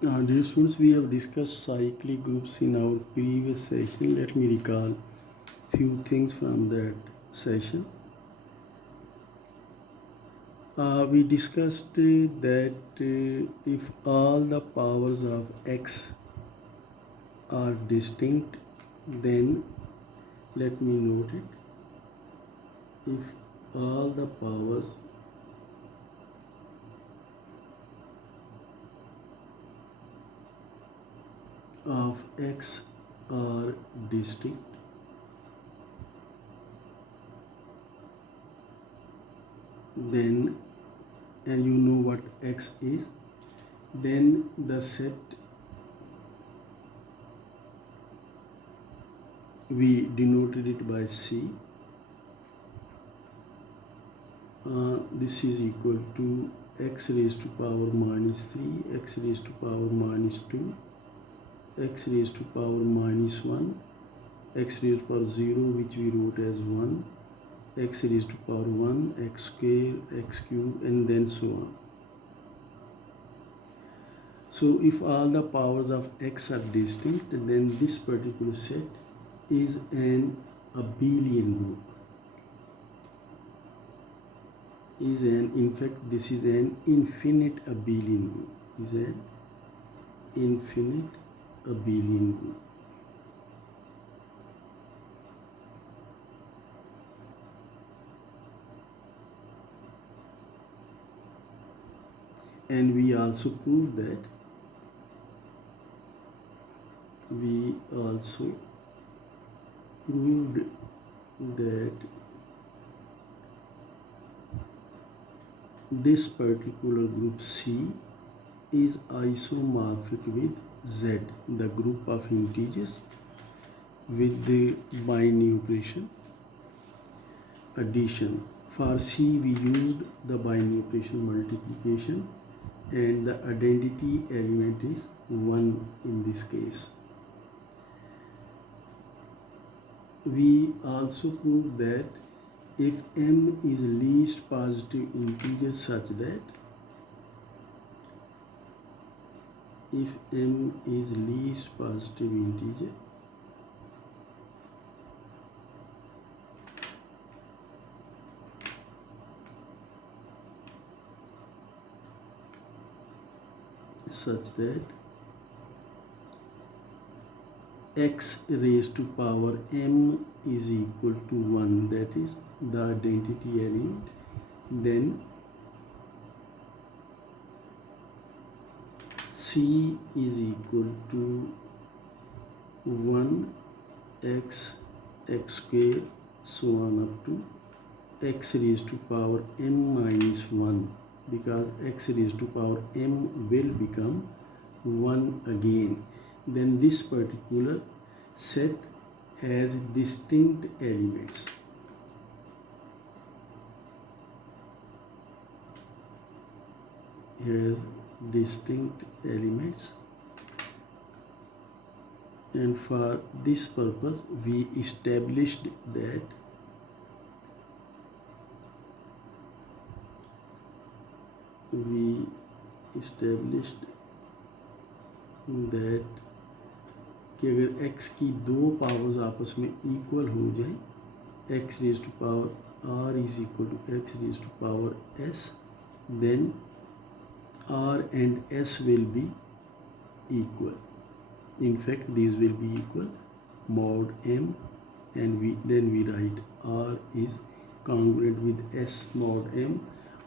Dear students, we have discussed cyclic groups in our previous session. Let me recall few things from that session. We discussed that if all the powers of x are distinct, then let me note it. If all the powers of x are distinct, then, and you know what x is, then the set we denoted it by C. This is equal to x raised to power minus 3, x raised to power minus 2, x raised to power minus 1, x raised to power 0, which we wrote as 1, x raised to power 1, x square, x cube, and then so on. So if all the powers of x are distinct, then this particular set is an abelian group. In fact, this is an infinite abelian group. Is an infinite abelian group. And we also proved that this particular group C is isomorphic with Z, the group of integers with the binary operation addition. For C we used the binary operation multiplication, and the identity element is 1 in this case. We also proved that if m is least positive integer such that if m is least positive integer, such that x raised to power m is equal to 1, that is the identity element, then C is equal to 1 x square so on up to x raised to power m minus 1, because x raised to power m will become 1 again. Then this particular set has distinct elements. Has distinct elements, and for this purpose we established that कि अगर x की दो पावर्स आपस में इक्वल हो जाए, x raise to power r is equal to x raise to power s, then r and s will be equal. In fact, these will be equal mod m, and then we write r is congruent with s mod m.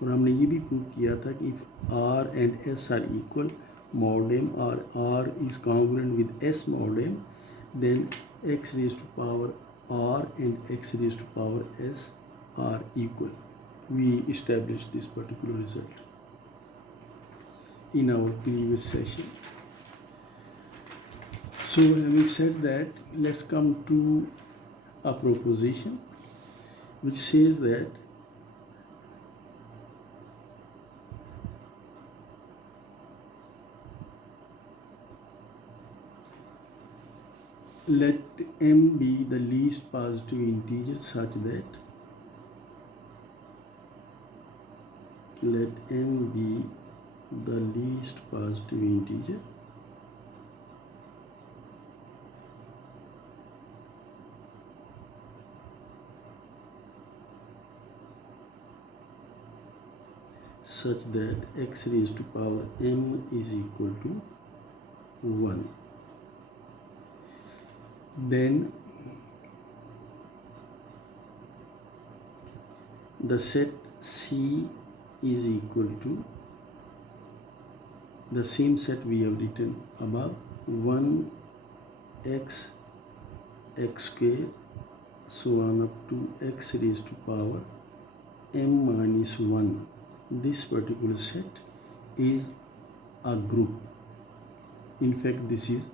और हमने ये भी प्रूव किया था कि if r and s are equal, mod m or r is congruent with s mod m, then x raised to power r and x raised to power s are equal. We established this particular result in our previous session. So having said that, let's come to a proposition which says that let m be the least positive integer such that let m be the least positive integer such that x raised to power m is equal to 1. Then the set C is equal to the same set we have written above, 1x x square so on up to x raised to power m minus 1. This particular set is a group. In fact, this is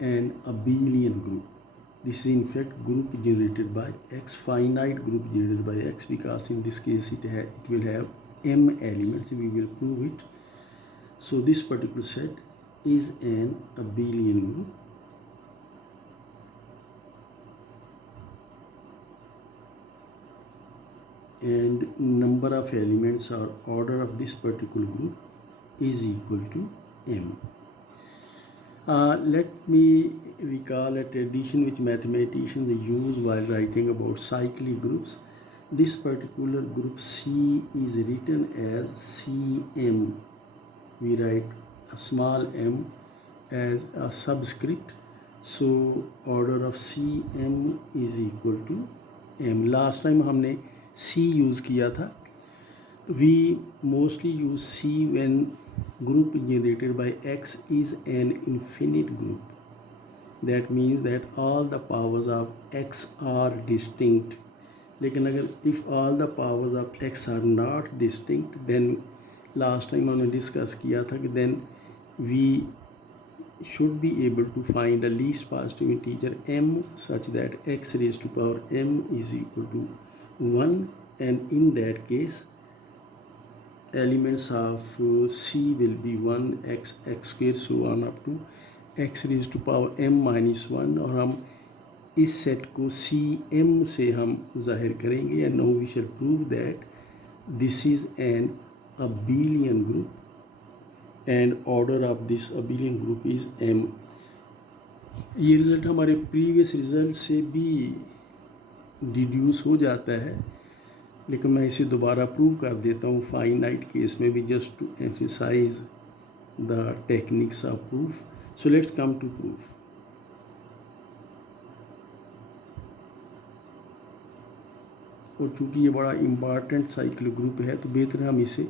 an abelian group. This is in fact group generated by x, finite group generated by x, because in this case it will have m elements. We will prove it. So this particular set is an abelian group. And number of elements or order of this particular group is equal to m. Let me recall a tradition which mathematicians use while writing about cyclic groups. This particular group C is written as Cm. We write a small m as a subscript. So order of Cm is equal to m. Last time हमने C use किया था. We mostly use C when group generated by x is an infinite group. That means that all the powers of x are distinct. लेकिन अगर if all the powers of x are not distinct, then last time हमने discuss किया था कि then we should be able to find a least positive integer m such that x raised to power m is equal to 1, and in that case elements of C will be 1 x x square so on up to x raised to power m minus 1, और हम इस सेट को C M से हम जाहिर करेंगे. And now we shall prove that this is an abelian group and order of this abelian group is m. ये रिज़ल्ट हमारे प्रीवियस रिज़ल्ट से भी डिड्यूस हो जाता है, लेकिन मैं इसे दोबारा प्रूव कर देता हूँ फाइनाइट केस में भी, just to emphasise the techniques of proof. So let's come to proof. और चूँकि ये बड़ा इम्पॉर्टेंट साइकिल ग्रुप है तो बेहतर हम इसे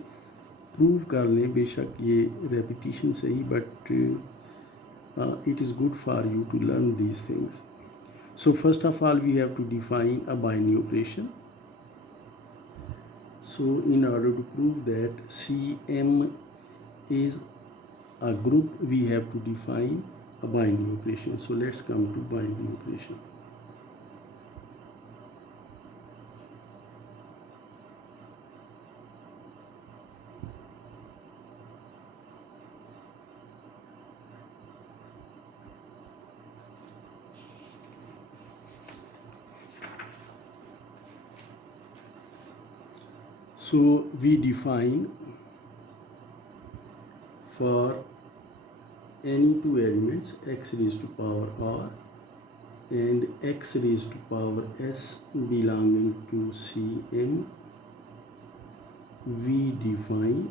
प्रूव कर लें. बेशक ये रेपिटिशन सही, but it is good for you to learn these things. So first of all we have to define a binary operation. So in order to prove that Cm is a group, we have to define a binary operation. So let's come to binary operation. So we define for any two elements x raised to power r and x raised to power s belonging to Cm, we define,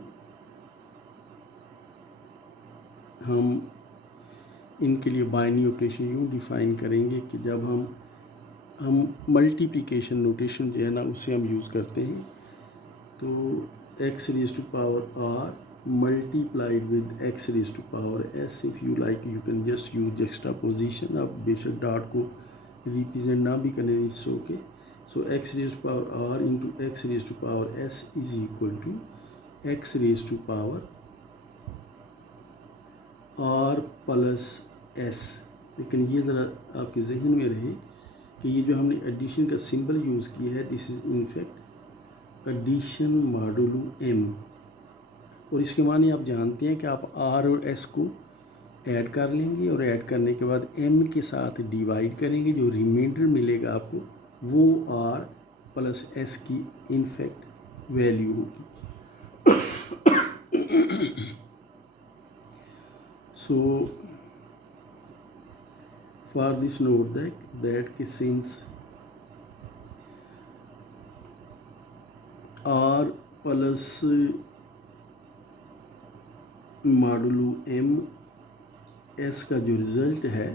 हम इनके लिए binary operation यूँ डिफाइन करेंगे कि जब हम multiplication notation जो है ना उसे हम यूज़ करते हैं. तो x raised to power r multiplied with x raised to power s. If you like you can just use juxtaposition. अब बेशक डॉट को रिप्रेजेंट ना भी करें, it's okay. So x raised to power r into x raised to power s is equal to x raised to power r plus s. लेकिन ये ज़रा आपके जहन में रहे कि ये जो हमने एडिशन का सिंबल यूज़ किया है, this is in fact addition modulo m. और इसके माने आप जानते हैं कि आप r और s को ऐड कर लेंगे और ऐड करने के बाद m के साथ डिवाइड करेंगे. जो रिमाइंडर मिलेगा आपको वो r प्लस s की इनफैक्ट वैल्यू होगी. So for this note that since r plus modulo m s का जो रिज़ल्ट है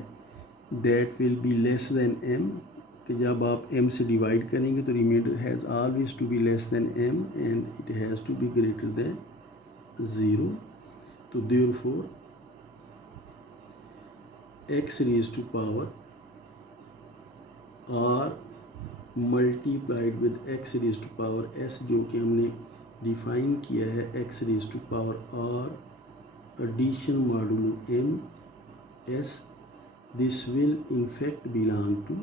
that will be less than m, कि जब आप m से डिवाइड करेंगे तो remainder has always to be less than m and it has to be greater than 0. तो therefore x raise to power r multiplied with x raise to power s, जो कि हमने डिफाइन किया है x raise to power r addition modulo m s, this will in fact belong to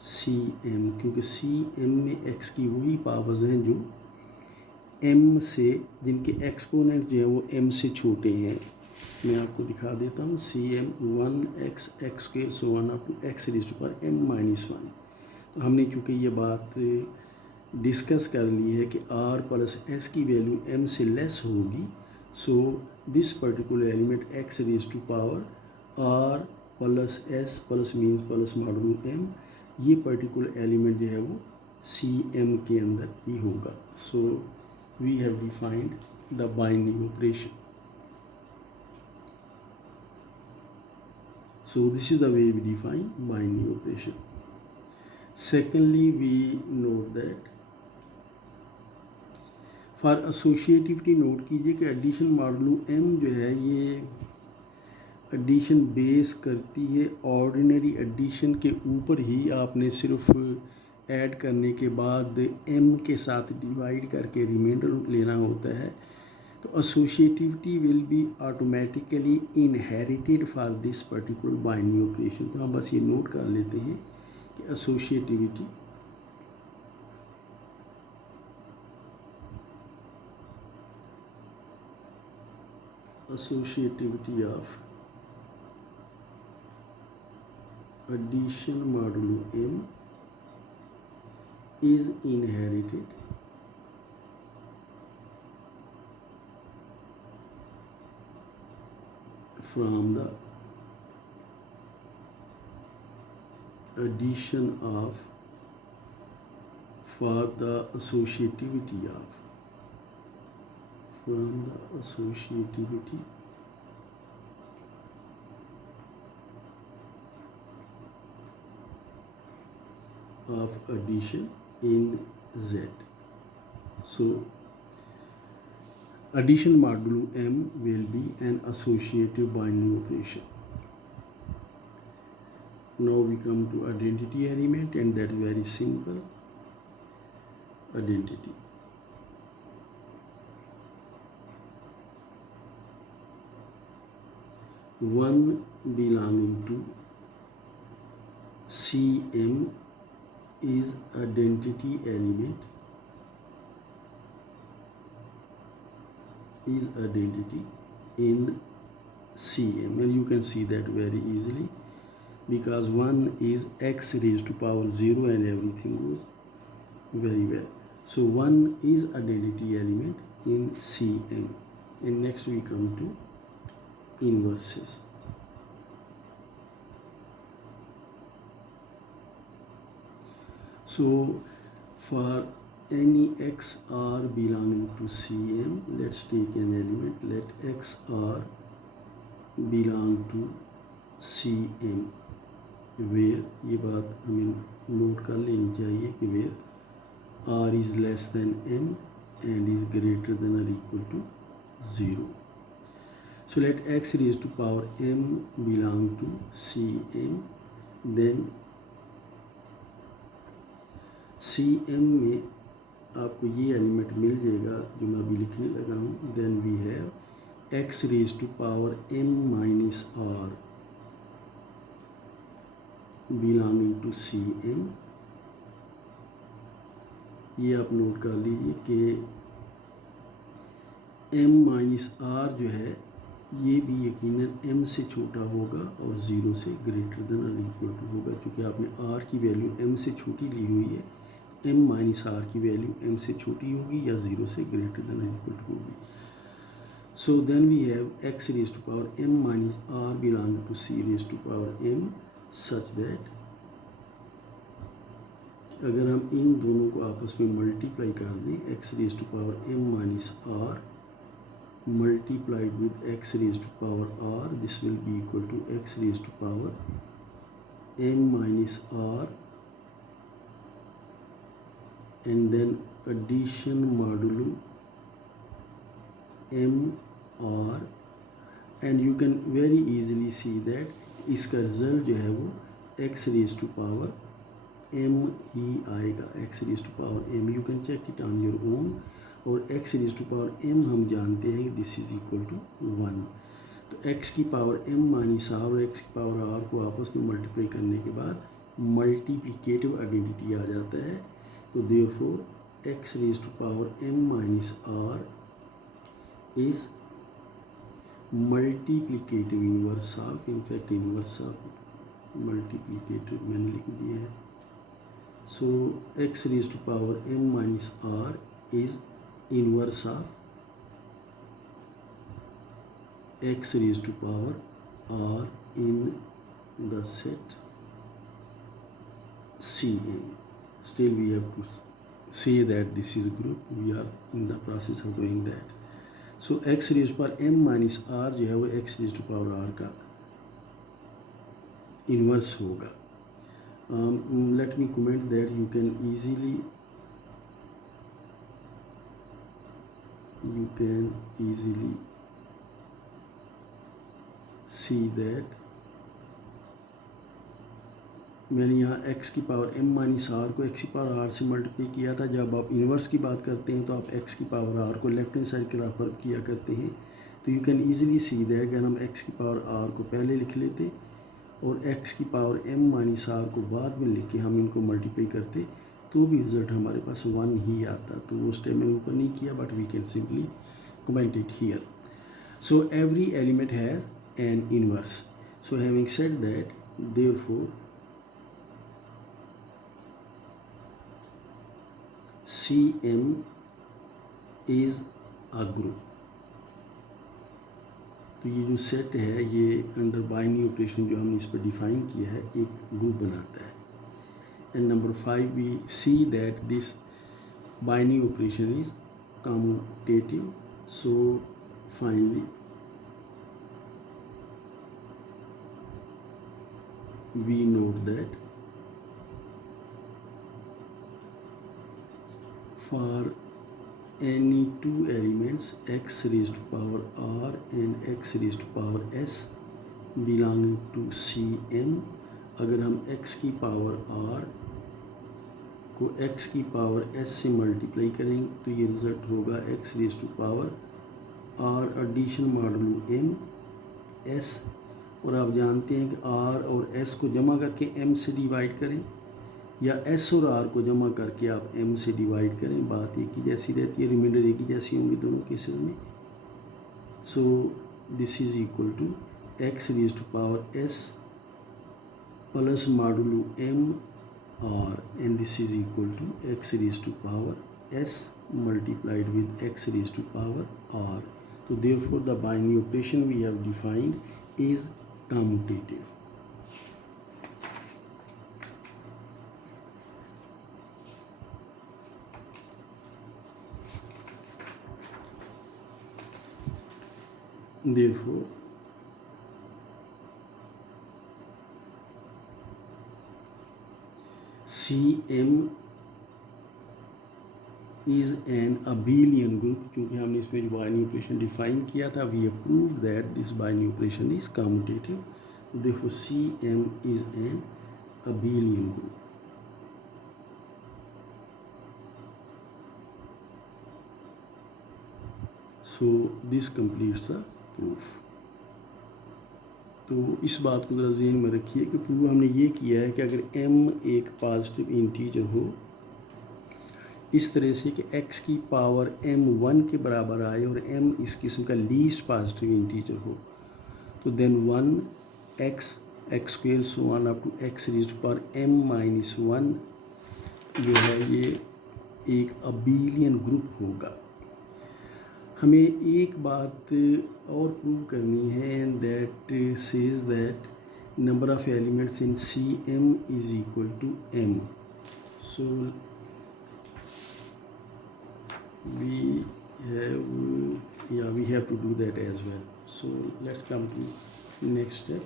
C M, क्योंकि C M में एक्स की वही पावर्स हैं जो एम से, जिनके एक्सपोनेंट जो है वो एम से छोटे हैं. मैं आपको दिखा देता हूँ. C M 1x x square so 1 up to x raise to power m-1. तो हमने चूँकि ये बात डिस्कस कर ली है कि r प्लस s की वैल्यू m से लेस होगी, so this particular element x raise to power r plus s plus means plus modulo m, ये पर्टिकुलर एलिमेंट जो है वो सी एम के अंदर ही होगा. So we have defined the binding operation. So this is the way we define binding operation. Secondly we note that for associativity note कीजिए कि एडिशन मॉडुलो एम जो है ये एडिशन बेस करती है ऑर्डिनरी एडिशन के ऊपर ही. आपने सिर्फ ऐड करने के बाद m के साथ डिवाइड करके रिमाइंडर लेना होता है. तो associativity will be automatically inherited for this particular binding operation. तो हम बस ये नोट कर लेते हैं कि associativity of addition modulo m is inherited from the addition of for the associativity of from the associativity of addition in Z. So addition modulo m will be an associative binding operation. Now we come to identity element, and that's very simple. Identity. One belonging to Cm is identity element in Cm, and you can see that very easily because 1 is x raised to power 0 and everything goes very well. So 1 is identity element in Cm. And next we come to inverses. So for any xr belonging to Cm, let's take an element, let xr belong to Cm, where ये बात हमें नोट कर लेनी चाहिए कि where r is less than m and is greater than or equal to 0. So let x raised to power m belong to Cm, then Cm में आपको ये एलिमेंट मिल जाएगा जो मैं अभी लिखने लगा हूँ. Then we have x raise to power m minus r belonging to Cm. ये आप नोट कर लीजिए कि m माइनस r जो है ये भी यकीनन m से छोटा होगा और 0 से ग्रेटर देन और इक्वल टू होगा, क्योंकि आपने r की वैल्यू m से छोटी ली हुई है. m माइनस r की वैल्यू m से छोटी होगी या 0 से ग्रेटर देन और इक्वल टू होगी. So then we have x raise to power m minus r belonging to c raise to power m such that अगर हम इन दोनों को आपस में मल्टीप्लाई कर दें x raise to power m minus r multiplied with x raised to power r, this will be equal to x raised to power m minus r, and then addition modulo m r, and you can very easily see that इसका result जो है वो x raise to power m ही आएगा, x raise to power m, you can check it on your own. और x raise to power m हम जानते हैं दिस इज इक्वल टू 1, तो x की पावर m माइनस r और x की पावर r को आपस में मल्टीप्लाई करने के बाद मल्टीप्लिकेटिव आइडेंटिटी आ जाता है, तो therefore x raise to power m minus r is multiplicative inverse of, in fact inverse of multiplicative मैंने लिख दिया है, so x raise to power m minus r is inverse of x raised to power r in the set Cm. Still we have to say that this is a group, we are in the process of doing that. So x raised to power m minus r जो है वो x raised to power r का इन्वर्स होगा। Let me comment that you can easily see that मैंने यहाँ x की power m minus r को x की पावर r से मल्टीप्लाई किया था। जब आप इन्वर्स की बात करते हैं तो आप x की पावर r को लेफ्ट हैंड साइड के बराबर किया करते हैं, तो you can easily see that अगर हम x की पावर r को पहले लिख लेते और x की पावर m माइनस r को बाद में लिख के हम इनको मल्टीप्लाई करते तो भी रिजल्ट हमारे पास 1 ही आता। तो वो स्टेप मैंने ऊपर नहीं किया, but we can simply comment it here. So every element has an inverse, so having said that therefore Cm is a group। तो ये जो सेट है ये अंडर बाइनरी ऑपरेशन जो हमने इस पर डिफाइन किया है एक ग्रुप बनाता है। And number 5 we see that this binary operation is commutative, so finally we note that for any two elements x raised to power r and x raised to power s belonging to Cm, अगर हम x की power r को x की power s से multiply करेंगे तो ये result होगा x raise to power r addition modulo m s, और आप जानते हैं कि r और s को जमा करके m से डिवाइड करें या s और r को जमा करके आप m से डिवाइड करें, बात एक ही जैसी रहती है, रिमाइंडर एक ही जैसी होंगी दोनों केसेस में। So this is equal to x raise to power s plus modulo m r, and this is equal to x raise to power s multiplied with x raise to power r। तो therefore the binary operation we have defined is commutative. Therefore Cm is an abelian group, क्योंकि हमने इसमें जो binary operation define किया था we have proved that this binary operation is commutative, therefore Cm is an abelian group। So this completes the proof। तो इस बात को ज़रा ज़हन में रखिए कि प्रूव हमने ये किया है कि अगर m एक पॉजिटिव इंटीजर हो इस तरह से कि x की पावर m 1 के बराबर आए और m इस किस्म का लीस्ट पॉजिटिव इंटीजर हो, तो then 1 x square so on up to x raised to power m minus 1 जो है ये एक अबेलियन ग्रुप होगा। हमें एक बात और प्रूव करनी है, and that says that number of elements in Cm is equal to m। So we have yeah, we have to do that as well. So let's come to next step,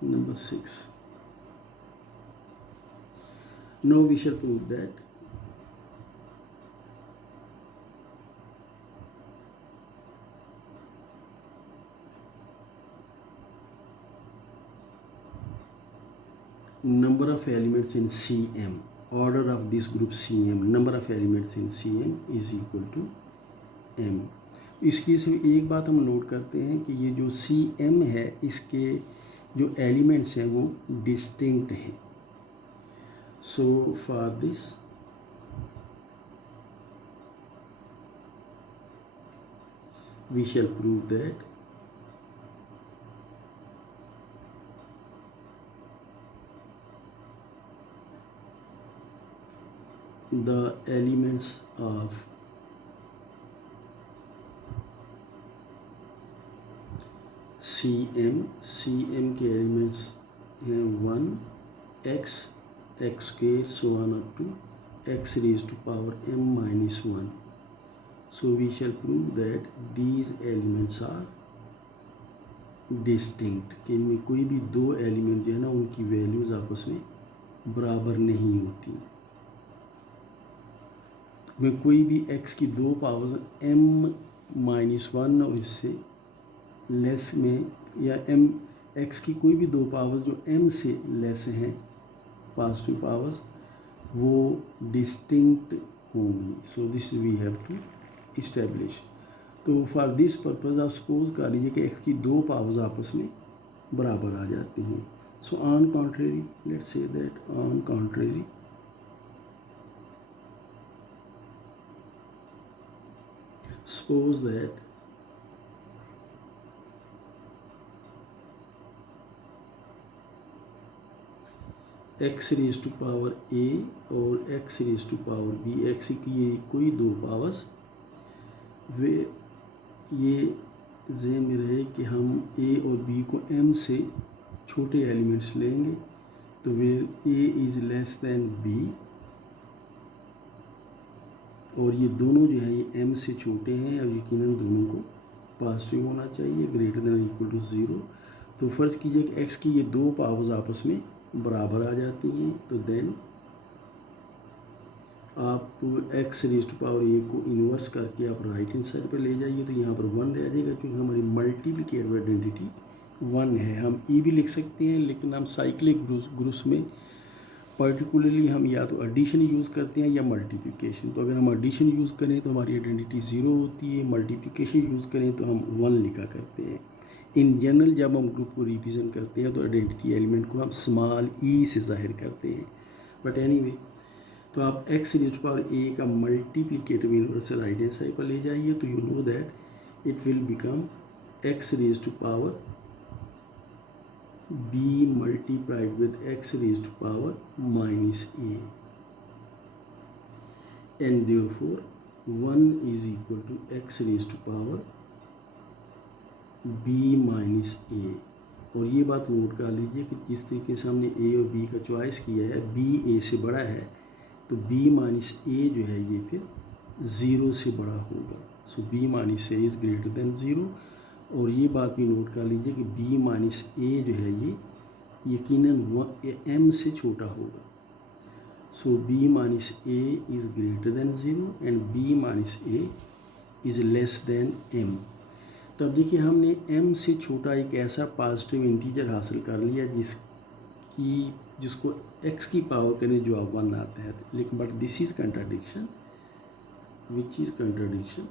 number 6. Now we shall prove that number of elements in Cm, order of this group Cm, number of elements in Cm is equal to m. इसकी सिर्फ एक बात हम नोट करते हैं कि ये जो Cm है इसके जो एलिमेंट्स हैं वो डिस्टिंक्ट हैं. So for this we shall prove that the elements of Cm के एलिमेंट्स हैं 1 x square so on up to x raised to power m minus 1. So we shall prove that these elements are distinct, कि इनमें कोई भी दो एलिमेंट जो है ना उनकी वैल्यूज़ आपस में बराबर नहीं होती. में कोई भी x की दो पावर्स m माइनस 1 और इससे लेस में, या m x की कोई भी दो पावर्स जो m से लेस हैं पॉजिटिव पावर्स, वो डिस्टिंक्ट होंगी. So this we have to establish. तो फॉर दिस पर्पज़ आप सपोज कर लीजिए कि x की दो पावर्स आपस में बराबर आ जाती हैं. So on contrary, let's say that on contrary suppose that x raised to power a और x raised to power b, x की ये कोई दो पावर्स वे ये ज़हन में रहे कि हम a और b को m से छोटे एलिमेंट्स लेंगे तो वे a is less than b और ये दोनों जो है ये m से छोटे हैं और यकीनन दोनों को पॉजिटिव होना चाहिए, ग्रेटर देन इक्वल टू 0. तो फ़र्ज़ कीजिए कि x की ये दो पावर्स आपस में बराबर आ जाती हैं. तो देन आप x raise to power a को इन्वर्स करके आप राइट हैंड साइड पर ले जाइए तो यहाँ पर 1 रह जाएगा क्योंकि हमारी मल्टीप्लिकेटिव आइडेंटिटी 1 है. हम e भी लिख सकते हैं लेकिन हम साइक्लिक ग्रुप्स में पर्टिकुलरली हम या तो एडिशन यूज़ करते हैं या मल्टीप्लिकेशन. तो अगर हम एडिशन यूज़ करें तो हमारी आइडेंटिटी 0 होती है, मल्टीप्लिकेशन यूज़ करें तो हम 1 लिखा करते हैं. इन जनरल जब हम ग्रुप को रिप्रेजेंट करते हैं तो आइडेंटिटी एलिमेंट को हम स्मॉल e से ज़ाहिर करते हैं. बट एनीवे, तो आप x raise to power a का multiplicative inverse right hand side पर ले जाइए तो you know that it will become x raise to power b multiplied with x raised to power minus a, and therefore 1 is equal to x raised to power b minus a. और ये बात नोट कर लीजिए कि जिस तरीके से हमने a और b का चॉइस किया है, b a से बड़ा है तो b माइनस a जो है ये फिर 0 से बड़ा होगा. सो b minus a is greater than 0. और ये बात भी नोट कर लीजिए कि b माइनस a जो है ये यकीनन m से छोटा होगा. सो b minus a is greater than 0 and b minus a is less than m. तो अब देखिए हमने m से छोटा एक ऐसा पॉजिटिव इंटीजर हासिल कर लिया जिसको x की पावर करें जो अब 1 आता है. लेकिन but this is contradiction, which is contradiction.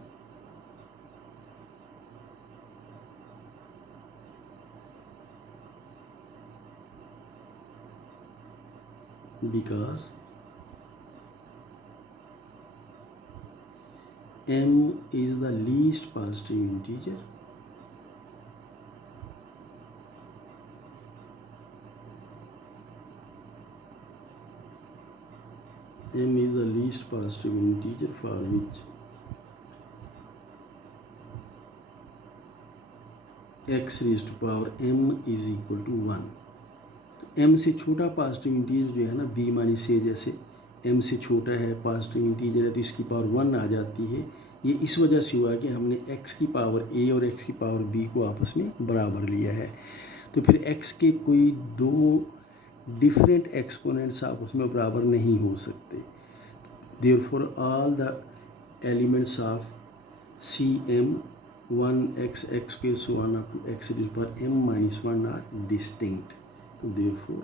Because m is the least positive integer m is the least positive integer for which x raised to power m is equal to 1. m से छोटा पॉजिटिव इंटीजर जो है ना b minus a, जैसे m से छोटा है positive integer है तो इसकी पावर 1 आ जाती है. ये इस वजह से हुआ कि हमने x की पावर a और x की पावर b को आपस में बराबर लिया है। तो फिर x के कोई दो डिफरेंट एक्सपोनेंट्स आपस में बराबर नहीं हो सकते। Therefore all the elements of CM 1x x square so on up to x raised to power m minus 1 are distinct. So therefore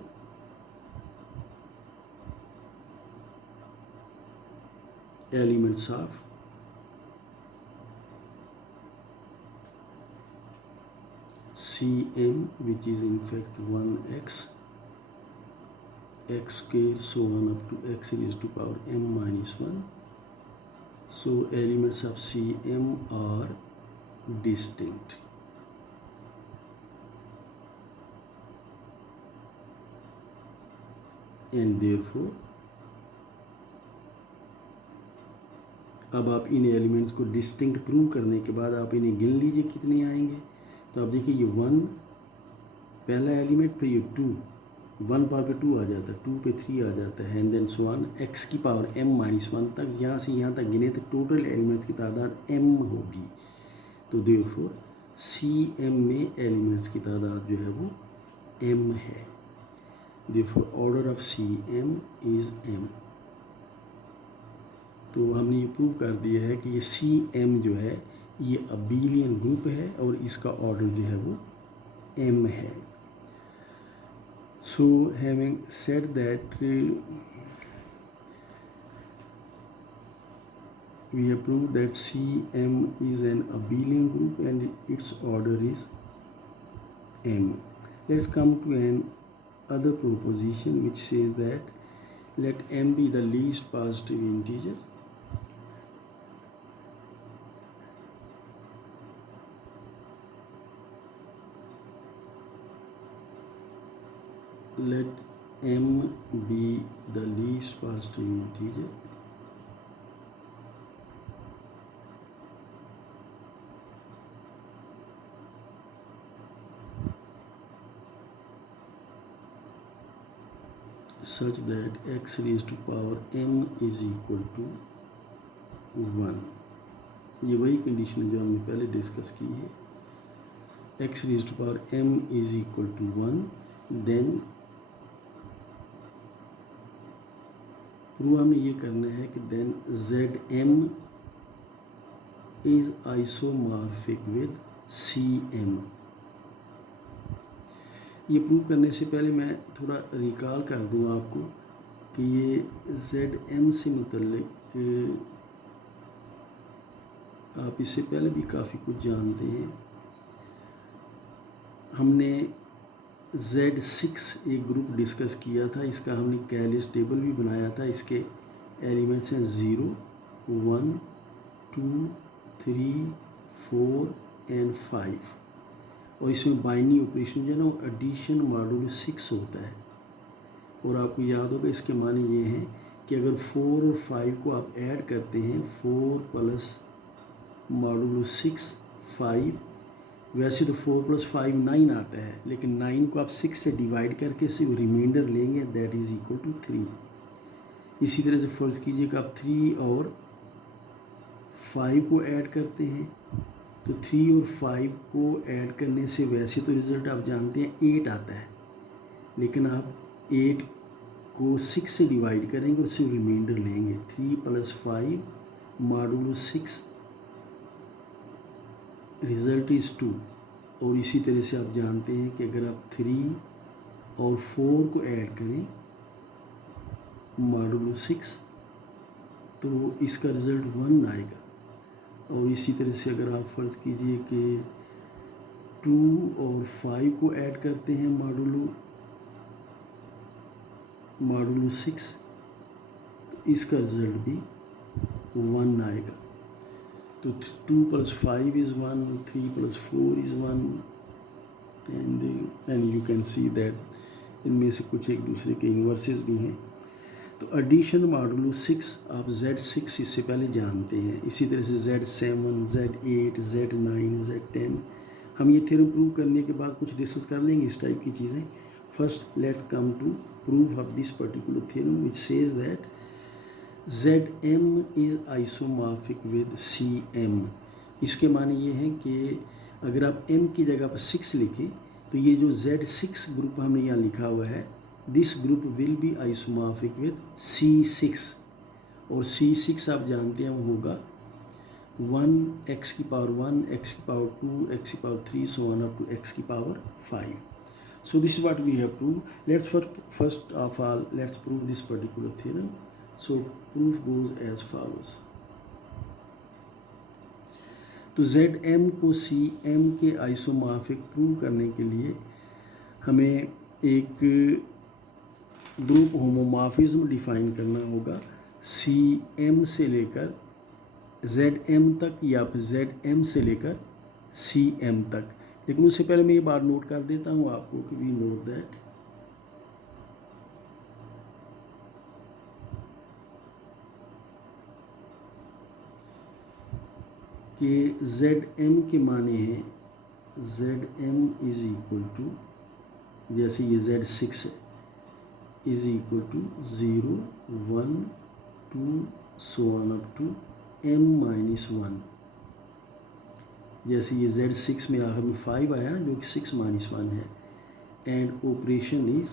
elements of CM, which is in fact 1x x square so on up to x raised to power m minus 1, so elements of CM are distinct. And therefore अब आप इन एलिमेंट्स को distinct prove करने के बाद आप इन्हें गिन लीजिए कितने आएंगे। तो आप देखिए ये 1 पहला एलिमेंट, फिर ये 2, 1 पावर पे 2 आ जाता है, 2 पे 3 आ जाता है, and then so on x की पावर m माइनस 1 तक, यहाँ से यहाँ तक गिने तो टोटल एलिमेंट्स की तादाद m होगी। तो देयरफॉर CM में एलिमेंट्स की तादाद जो है वो m है। Therefore order of CM is m। तो हमने ये प्रूव कर दिया है कि ये CM जो है ये अबेलियन ग्रुप है और इसका ऑर्डर जो है वो m है। सो having said that we have proved that CM is an abelian group and its order is m. Let's come to an other proposition which says that let m be the least positive integer such that x raised to power m is equal to 1। ये वही कंडीशन है जो हमने पहले डिस्कस की है। x raised to power m is equal to 1, then prove हमें ये करना है कि then Zm is isomorphic with Cm। ये प्रूव करने से पहले मैं थोड़ा रिकॉल कर दूँ आपको कि ये Zm से मुतल्लिक आप इससे पहले भी काफ़ी कुछ जानते हैं। हमने Z6 एक ग्रुप डिस्कस किया था, इसका हमने कैलिस टेबल भी बनाया था। इसके एलिमेंट्स हैं 0, 1, 2, 3, 4 एंड 5, और इसमें बाइनरी ऑपरेशन जो है ना वो एडिशन मॉडुलो 6 होता है। और आपको याद होगा इसके माने ये हैं कि अगर 4 और 5 को आप ऐड करते हैं, 4 प्लस मॉडुलो 6 5, वैसे तो 4 + 5 9 आता है, लेकिन 9 को आप 6 से डिवाइड करके सिर्फ रिमाइंडर लेंगे, दैट इज़ इक्वल टू 3। इसी तरह से फ़र्ज़ कीजिए कि आप 3 और 5 को ऐड करते हैं, तो 3 और 5 को ऐड करने से वैसे तो रिज़ल्ट आप जानते हैं 8 आता है, लेकिन आप 8 को 6 से डिवाइड करेंगे और सिर्फ रिमाइंडर लेंगे। 3 + 5 मॉडुलो 6 रिज़ल्ट इज़ 2। और इसी तरह से आप जानते हैं कि अगर आप 3 और 4 को ऐड करें मॉडुलो 6 तो इसका रिज़ल्ट 1 आएगा। और इसी तरह से अगर आप फ़र्ज़ कीजिए कि 2 और 5 को ऐड करते हैं मॉडुलो 6 तो इसका रिज़ल्ट भी 1 आएगा। तो 2 + 5 is 1, 3 + 4 is 1, and you can see that इनमें से कुछ एक दूसरे के इन्वर्सेस भी हैं। तो एडिशन मॉडुलो 6 आप Z6 इससे पहले जानते हैं। इसी तरह से Z7, Z8, Z9, Z10 हम ये थ्योरम प्रूव करने के बाद कुछ डिस्कस कर लेंगे इस टाइप की चीज़ें। First let's come to proof of this particular theorem which says that Z M is isomorphic with C M. इसके माने ये हैं कि अगर आप m की जगह पर 6 लिखें तो ये जो Z6 ग्रुप हमने यहाँ लिखा हुआ है, this group will be isomorphic with C6, और C6 आप जानते हैं वो होगा 1 x की पावर 1, x की पावर 2, x की पावर 3, so on up to x की पावर 5. So this is what we have proved. Let's first of all let's prove this particular theorem. So proof goes as follows. तो Zm को Cm के आइसोमॉर्फिक प्रूव करने के लिए हमें एक ग्रुप होमोमॉर्फिज्म डिफाइन करना होगा Cm से लेकर Zm तक या फिर Zm से लेकर Cm तक। लेकिन उससे पहले मैं ये बात नोट कर देता हूँ आपको कि वी नोट दैट कि Zm के माने हैं Zm इज इक्वल टू, जैसे ये Z6 है, is equal to 0, 1, 2 so on up to m-1। जैसे ये Z6 में आखिर में 5 आया ना, जो कि 6-1 है, एंड ऑपरेशन इज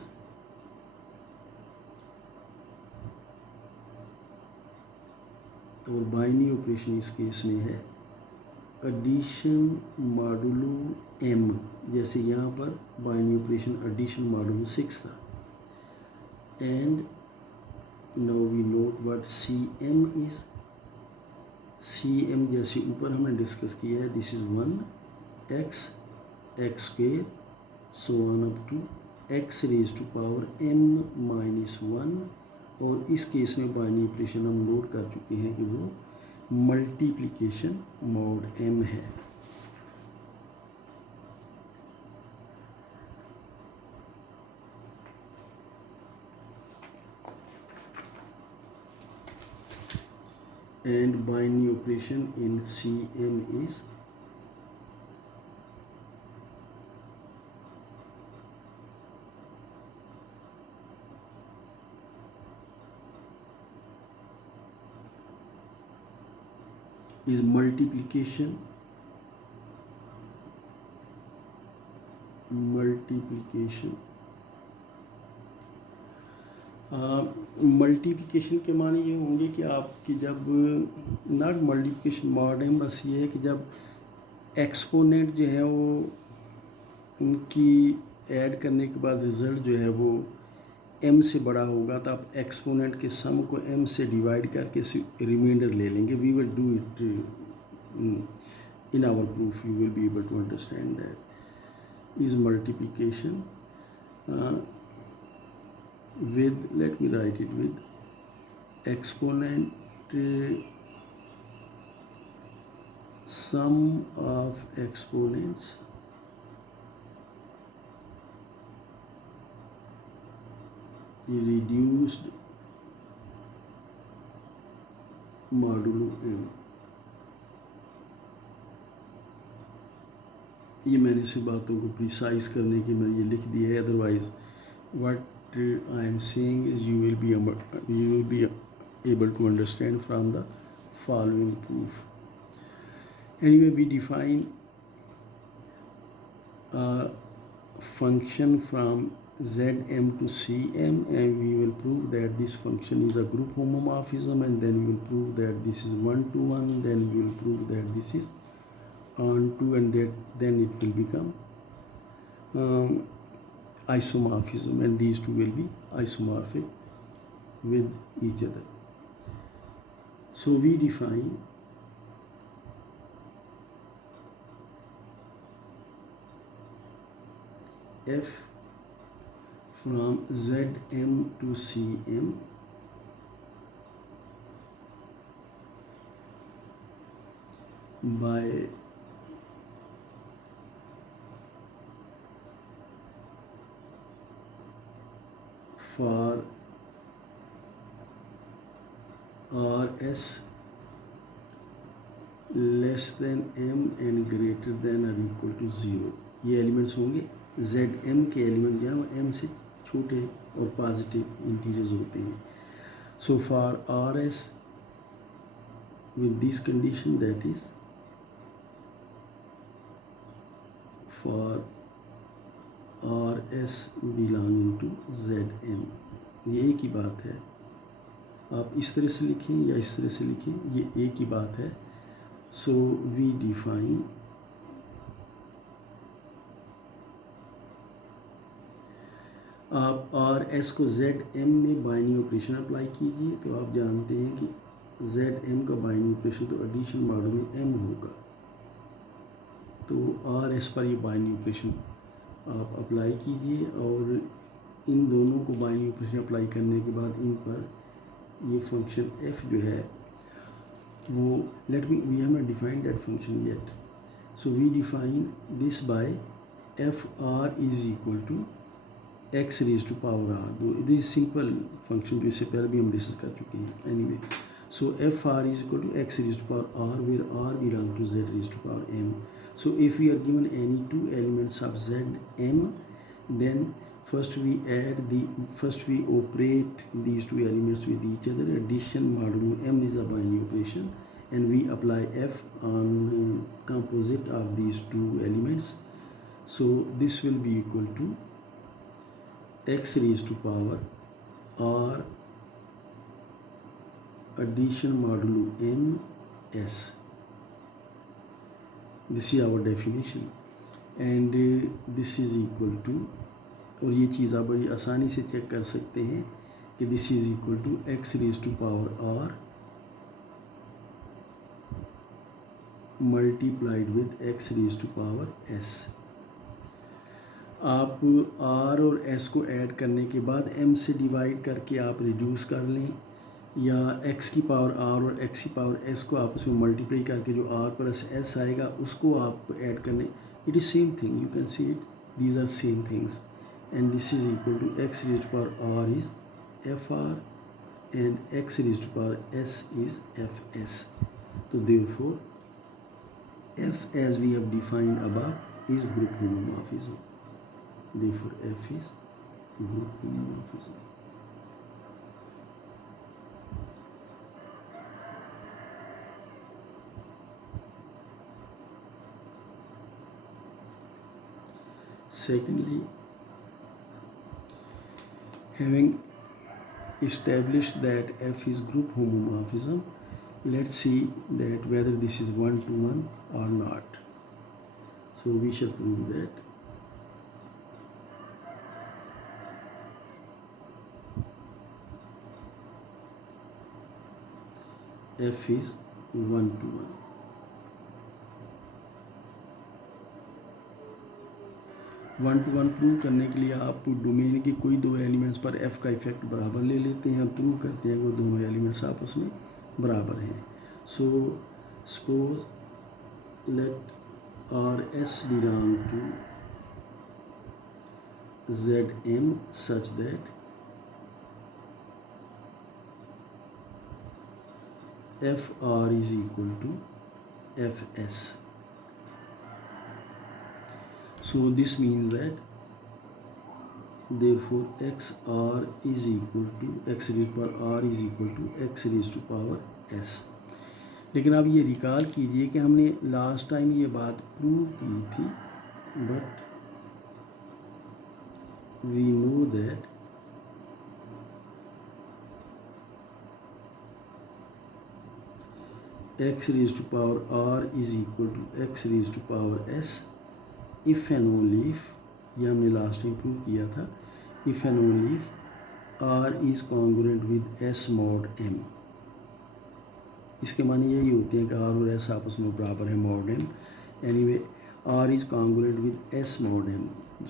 और बाइनरी ऑपरेशन इस केस में है एडिशन मॉडुलो m, जैसे यहाँ पर बाइनरी ऑपरेशन एडिशन मॉडुलो 6 था। And now we note what Cm is. Cm जैसे ऊपर हमने डिस्कस किया है, this is 1 x² so on up to x raised to power m-1, और इस केस में बाइनरी ऑपरेशन हम नोट कर चुके हैं कि वो मल्टीप्लिकेशन मोड m है। And binary operation in Cm is multiplication multiplication के माने ये होंगे कि आपकी जब नॉट मल्टीप्लिकेशन मॉड है, बस ये है कि जब एक्सपोनेंट जो है वो उनकी ऐड करने के बाद रिज़ल्ट जो है वो m से बड़ा होगा, तो आप एक्सपोनेंट के सम को m से डिवाइड करके रिमाइंडर ले लेंगे। We will do it in our proof, you will be able to understand that is multiplication with, let me write it with exponent sum of exponents reduced modulo m। ये मैंने से बातों को प्रिसाइज करने के मैंने ये लिख दिया है, otherwise what I am saying is you will be able to understand from the following proof. Anyway, we define a function from Zm to Cm, and we will prove that this function is a group homomorphism, and then we will prove that this is 1 to 1, then we will prove that this is onto, and then it will become isomorphism, and these two will be isomorphic with each other. So we define f from Zm to Cm by for Rs less than m and greater than और equal to 0। ये एलिमेंट्स होंगे Zm के एलिमेंट जो है वो m से छोटे और पॉजिटिव इंटीजर्स होते हैं। So for Rs with this condition, that is for Rs belonging to Zm, ये एक ही बात है। आप इस तरह से लिखें या इस तरह से लिखें, ये एक ही बात है। सो वी डिफाइन आप आर एस को जेड एम में बाइनरी ऑपरेशन अप्लाई कीजिए, तो आप जानते हैं कि जेड एम का बाइनरी ऑपरेशन तो एडिशन मॉडल में एम होगा, तो आर एस पर ये बाइनरी ऑपरेशन आप अप्लाई कीजिए, और इन दोनों को बाइनरी ऑपरेशन अप्लाई करने के बाद इन पर ये फंक्शन एफ जो है वो we have not defined that function yet, so we define this by F R is equal to X raise to power R. Though this simple function जो इससे पहले भी हम डिस्कस कर चुके हैं। Anyway, so F R is equal to X raise to power R where R belong to Z raise to power M. So if we are given any two elements of Z M, then first we operate these two elements with each other, addition modulo m is a binary operation, and we apply f on composite of these two elements. So this will be equal to x raised to power r addition modulo m s. This is our definition, and this is equal to, और ये चीज़ आप बड़ी आसानी से चेक कर सकते हैं कि this is equal to X raise to power R multiplied with X raise to power S. आप आर और एस को ऐड करने के बाद एम से डिवाइड करके आप रिड्यूस कर लें, या एक्स की पावर आर और एक्स की पावर एस को आपस में मल्टीप्लाई करके जो आर प्लस एस आएगा उसको आप ऐड कर लें। It is same thing, you can see it, these are same things, and this is equal to x raised to power r is fr and x raised to power s is fs. So therefore f, as we have defined above, is group homomorphism. Therefore f is group homomorphism. Secondly, having established that f is group homomorphism, let's see that whether this is one-to-one or not. So we shall prove that f is one-to-one. One two one prove करने के लिए आप डोमेन के कोई दो एलिमेंट्स पर एफ का इफेक्ट बराबर ले लेते हैं, प्रूव करते हैं वो दोनों एलिमेंट्स आपस में बराबर हैं। So suppose let R S belong to Z M such that F R is equal to F S. So this means that therefore xr is equal to x raised to power r is equal to x raised to power s. लेकिन आप ये रिकॉल कीजिए कि हमने last time ये बात prove की थी, but we know that x raised to power r is equal to x raised to power s if and only if, ये हमने लास्ट टाइम प्रूव किया था, if and only if r is congruent with s mod m. इसके माने यही होते हैं कि r और s आपस में बराबर है mod m. Anyway, r is congruent with s mod m.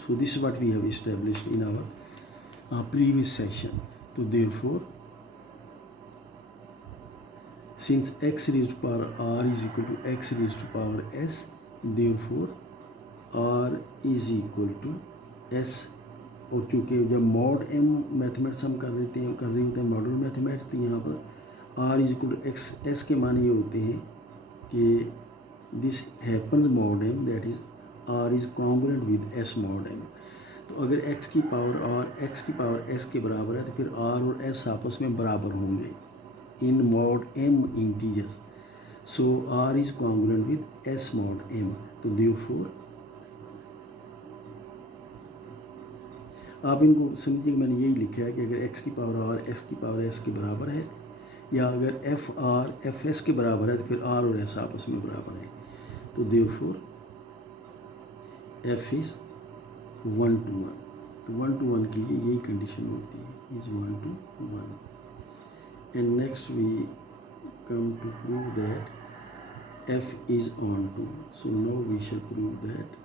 So this is what we have established in our previous session. So therefore, since x raised to power r is equal to x raised to power s, therefore r is equal to s. और चूँकि जब mod M mathematics हम कर रहे होते हैं model mathematics, तो यहाँ पर r is equal to X S के माने ये होते हैं कि this happens mod M, that is r is congruent with s mod M. तो अगर x की पावर और x की पावर s के बराबर है तो फिर r और s आपस में बराबर होंगे in mod m integers. So r is congruent with s mod m। तो देयरफॉर आप इनको समझिए, मैंने यही लिखा है कि अगर x की पावर r s की पावर s के बराबर है, या अगर f r f s के बराबर है तो फिर r और s आपस में बराबर है। तो देयरफॉर f इज़ 1 to 1। तो 1 to 1 के लिए यही कंडीशन होती है, is 1 to 1। And next we come to prove that f is onto. So now we shall prove that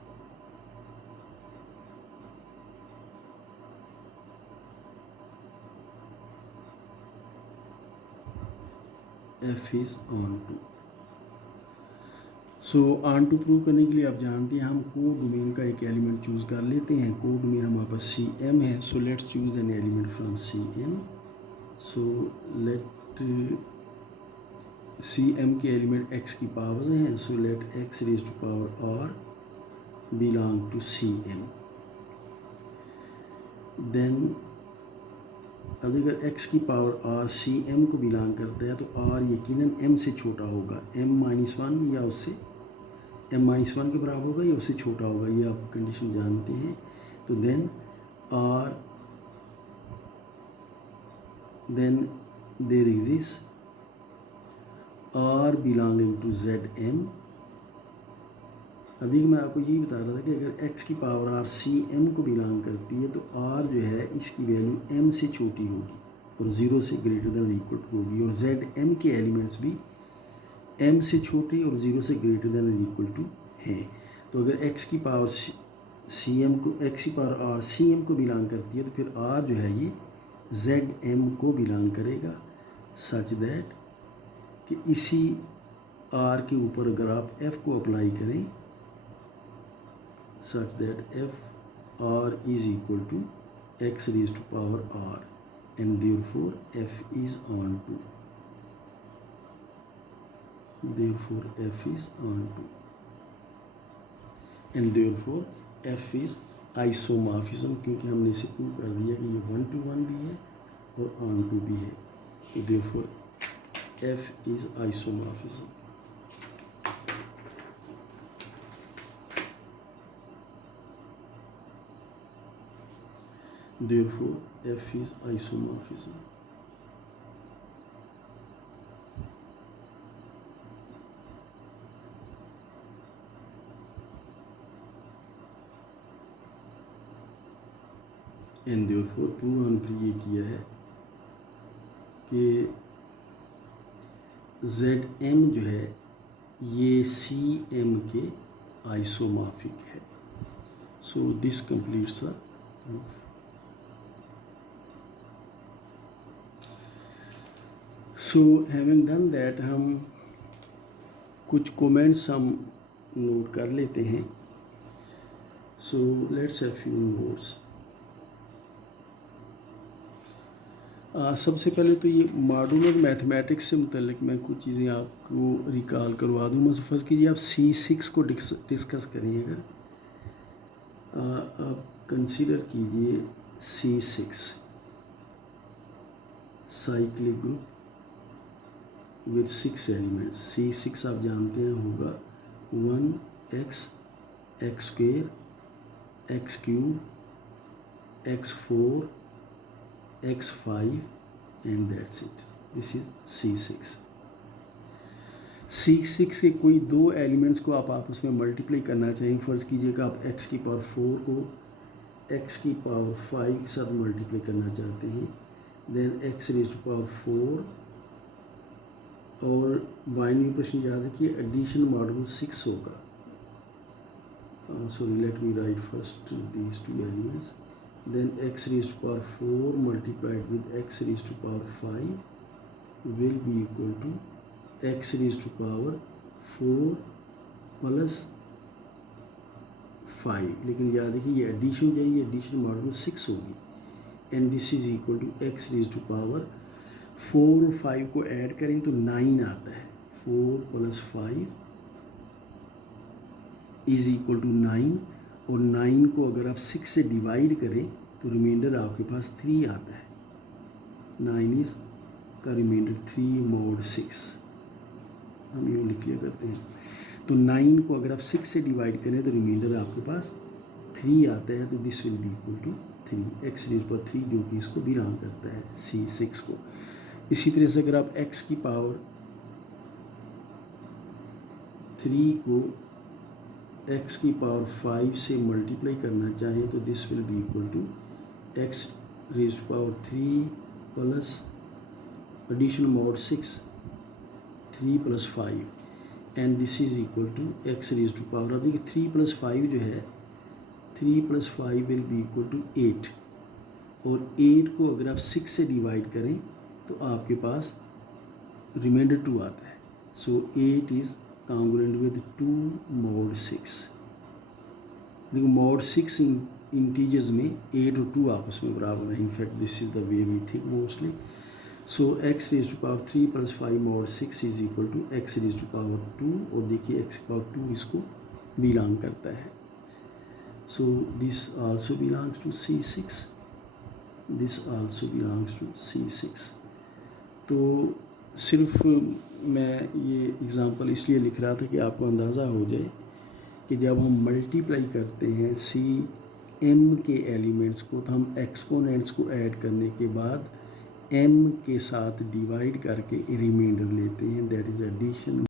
f is onto. So onto prove करने के लिए आप जानते हैं हम को डोमेन का एक एलिमेंट चूज़ कर लेते हैं। को डोमेन हमारे पास सी एम है। So let's choose an element from C M. So let C M के एलिमेंट एक्स की पावर्स हैं। So let X raise to power R belong to C M. Then अब अगर x की पावर r सी एम को belong करता है तो r यकीनन m से छोटा होगा, m-1 या उससे m-1 के बराबर होगा या उससे छोटा होगा, ये आप कंडीशन जानते हैं। तो then there exist r belonging to zm। अभी मैं आपको यही बता रहा था कि अगर x की पावर r सी एम को बिलोंग करती है तो r जो है इसकी वैल्यू m से छोटी होगी और 0 से ग्रेटर देन इक्वल होगी, और zm के एलिमेंट्स भी m से छोटे और 0 से ग्रेटर देन इक्वल टू हैं। तो अगर x की पावर सी एम को x की पावर r सी एम को बिलोंग करती है तो फिर r जो है ये zm को बिलोंग करेगा, सच दैट कि इसी r के ऊपर अगर आप f को अप्लाई करें such that f r is equal to x raised to power r, and therefore f is on to, therefore f is on to, and therefore f is isomorphism, क्योंकि हमने इसे प्रूव कर दिया कि ये 1 to 1 भी है और ऑन टू भी है। तो therefore f is isomorphism. Therefore, f is isomorphism. And therefore, prove हमने ये किया है कि Zm जो है ये Cm के आइसोमॉर्फिक है। So this completes the proof. So having done that हम कुछ कमेंट्स हम नोट कर लेते हैं। So let's have few notes. सबसे पहले तो ये मॉड्यूलर मैथमेटिक्स से मुतल्लिक मैं कुछ चीज़ें आपको रिकॉल करवा दूँ। मतलब फर्स्ट कीजिए आप C6 को डिस्कस करिएगा। आप कंसीडर कीजिए C6 cyclic group with 6 elements। C6 आप जानते हैं होगा 1x x square x cube x4 x5 and that's it। this is C6। C6 के कोई दो एलिमेंट्स को आप आपस में मल्टीप्लाई करना चाहिए। फ़र्ज़ कीजिएगा आप x की पावर 4 को x की पावर 5 के साथ मल्टीप्लाई करना चाहते हैं, then x raise to power 4 और बाइनरी ऑपरेशन याद रखिए एडिशन मॉड्यूल 6 होगा। Sorry let me write first these two elements, then x raise to power 4 multiplied with x raise to power 5 will be equal to x raise to power 4 plus 5। लेकिन याद रखिए ये एडिशन जो है ये एडिशन मॉड्यूल 6 होगी, and this is equal to x raise to power 4 और 5 को ऐड करें तो 9 आता है। 4 प्लस 5 इज इक्वल टू 9, और 9 को अगर आप 6 से डिवाइड करें तो रिमाइंडर आपके पास 3 आता है। 9 इज का रिमाइंडर 3 mod 6, हम यूँ लिख लिया करते हैं। तो 9 को अगर आप 6 से डिवाइड करें तो रिमाइंडर आपके पास 3 आता है, तो this will be equal to 3, x raise power 3 जो कि इसको बिलोंग करता है C6 को। इसी तरह से अगर आप x की पावर 3 को x की पावर 5 से मल्टीप्लाई करना चाहें तो this will be equal to x raise power 3 plus addition mod 6 3 + 5 and this is equal to x raise to power, अब देखिए 3 + 5 जो है 3 + 5 विल बी इक्वल टू 8, और 8 को अगर आप 6 से डिवाइड करें तो आपके पास रिमाइंडर 2 आता है। सो 8 इज़ कांग्रुएंट विद 2 mod 6। देखो mod 6 इंटीजर्स में 8 और 2 आपस में बराबर है। In fact this is the way we think mostly. So x raise to power 3 + 5 mod 6 is equal to x raise to power 2, और देखिए x की पावर 2 इसको बिलोंग करता है। So this also belongs to C6, this also belongs to C6। तो सिर्फ मैं ये एग्ज़ाम्पल इसलिए लिख रहा था कि आपको अंदाज़ा हो जाए कि जब हम मल्टीप्लाई करते हैं M के एलिमेंट्स को तो हम एक्सपोनेंट्स को ऐड करने के बाद M के साथ डिवाइड करके रिमाइंडर लेते हैं, दैट इज़ एडिशन।